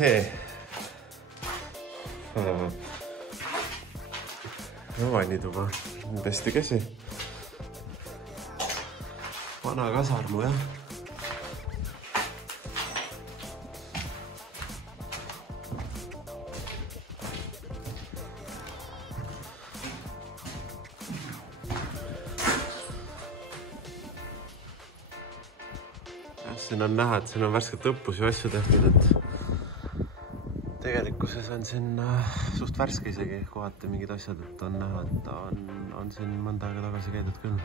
see. Vannituba. Pesti käsi. Vana kasarmu, jah. Siin on näha, et siin on värskelt õppusi ja asju tehtud, et tegelikkuses on siin suht värske isegi kohati mingid asjad, et on näha, et on siin mõnda aega tagasi käidud küll.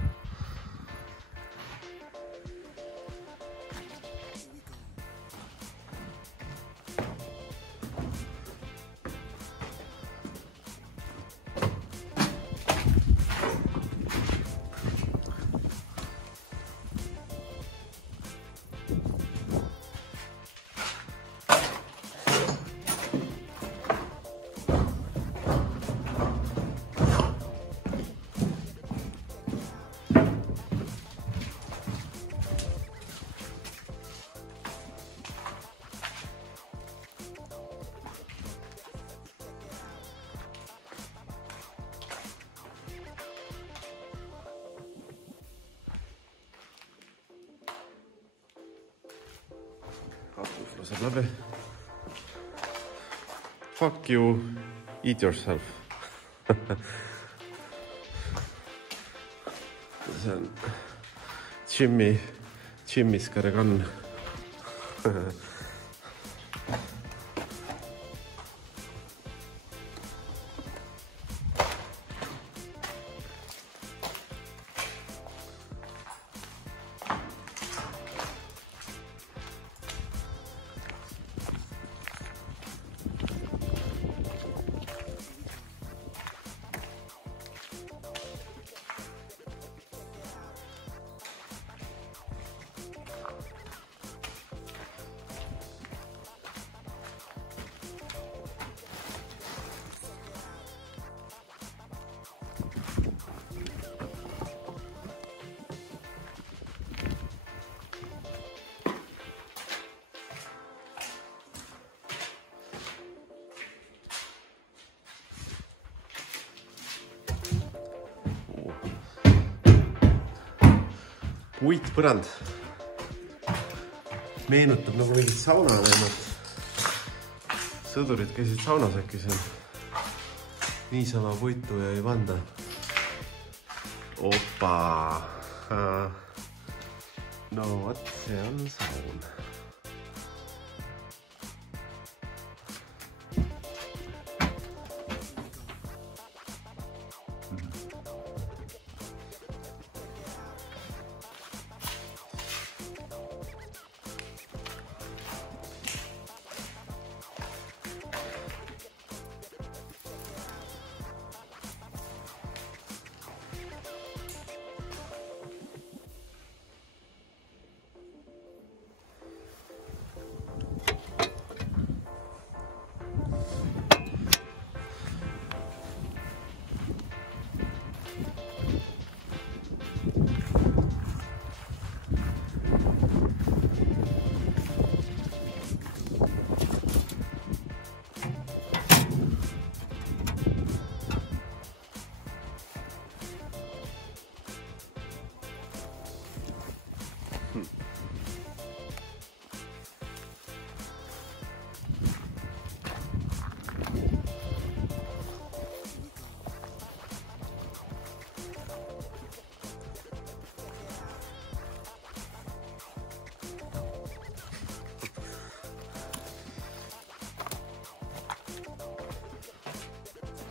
Katus laseb läbi. Fuck you, eat yourself. See on Jimmy's Carrigan. Puitpõrand. Meenutab nagu mingit sauna näinud. Sõdurid käisid saunas äkki seal. Niisama puitu ja ei panda. Opa! No vot, see on saun.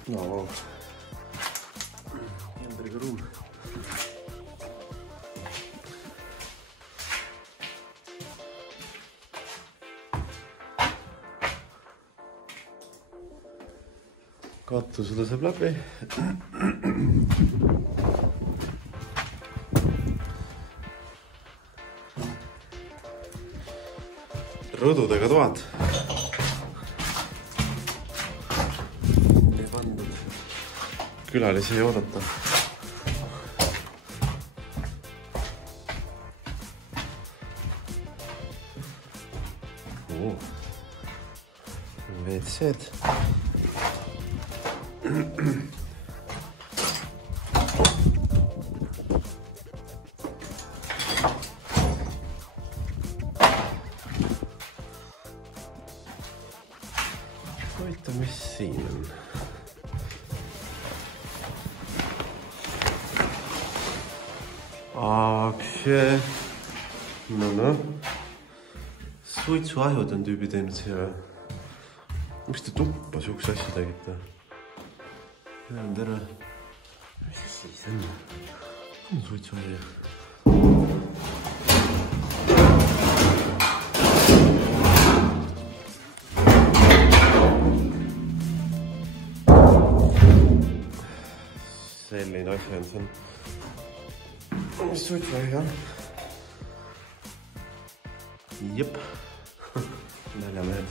No, keldriga ruum. Katus laseb läbi. Rõdudega toad. Külalisi ei oodata. WC-d. Huvitav, mis siin on? Вообще, no. Suitsuahjud on tüübi teinud siia. Miks te tuppa siukse asja tegite? Terve. Mis siis on? On suitsuahju. Selline asja on siin. Mis suitsuahju on? Jep. Näljamehed.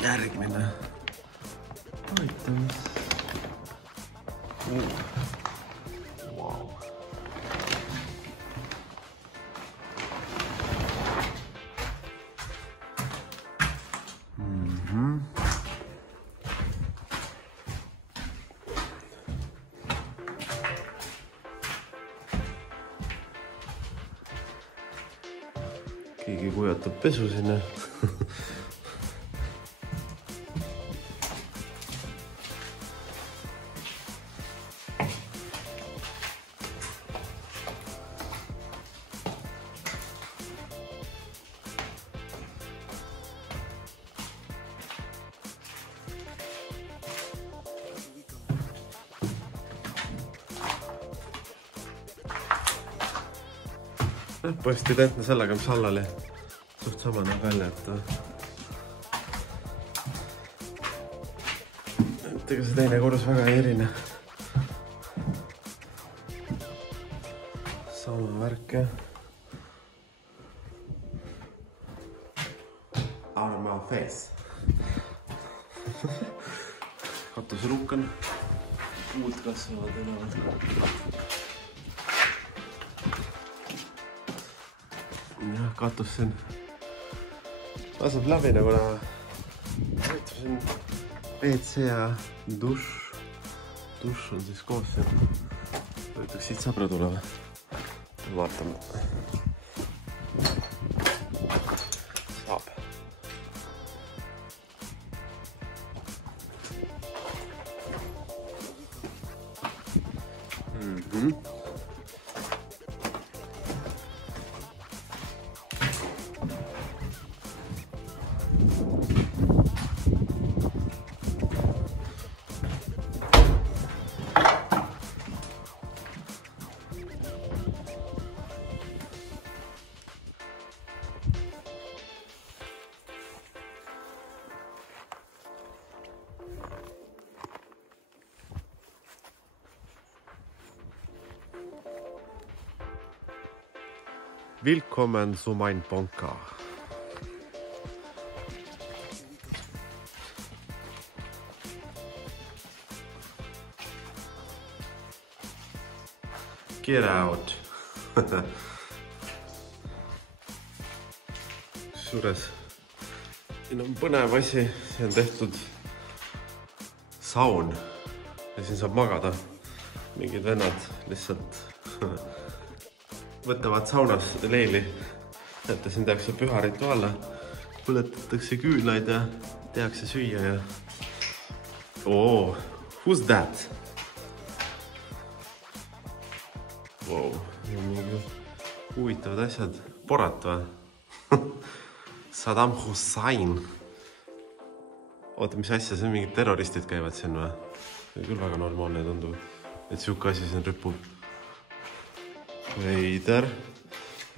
Järgmine. Aitamis. Wow. Keegi kujatab pesu sinna. Põhimõtteliselt identne sellega, mis all oli. Suht sama näeb välja, et ega see teine korrus väga ei erine. Sama värk, jah. Out of my face. Katusrukk on. Puud kasvavad enam. Jah, katus siin laseb läbi, nagu siin WC ja duš. Duš on siis koos siin. Võitaks siit sabra tulema. Vaatame. Saab. Willkommen zu mein Bunker. Get out. Kusjuures siin on põnev asi, see on tehtud saun ja siin saab magada. Mingid vennad lihtsalt võtavad saunas leili, et siin tehakse püha rituaale, põletatakse küünlaid ja tehakse süüa ja... Oh, who's that? Wow, mingi huvitavad asjad. Borat või? Saddam Hussein. Oota, mis asja, see on mingid terroristid käivad siin või? See küll väga normaalne tundub, et siuke asi siin rüppub. Veider.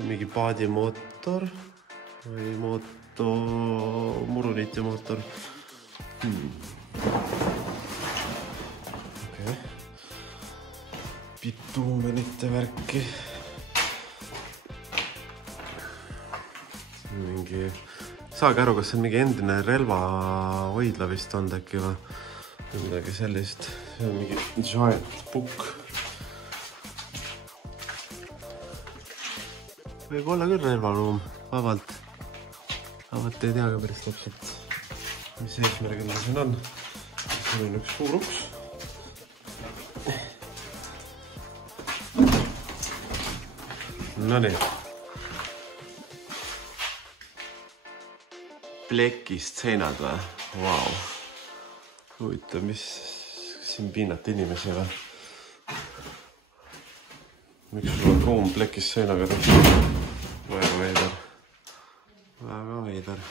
Mingi paadimootor või muruniti mootor. Okay. Bituumenite värki. saagi aru, kas see on mingi endine relvahoidla vist on äkki või midagi sellist. See on mingi giant book. Võib olla küll relvaruum, vabalt. Vabalt ei tea ka päris täpselt, mis eesmärgil siin on. Siin on üks suur uks. No nii. Plekist seinad või? Vau. Huvitav, mis siin pinnati inimesi või? Miks sul on ruum plekist seinaga? Väga veider. Väga veider.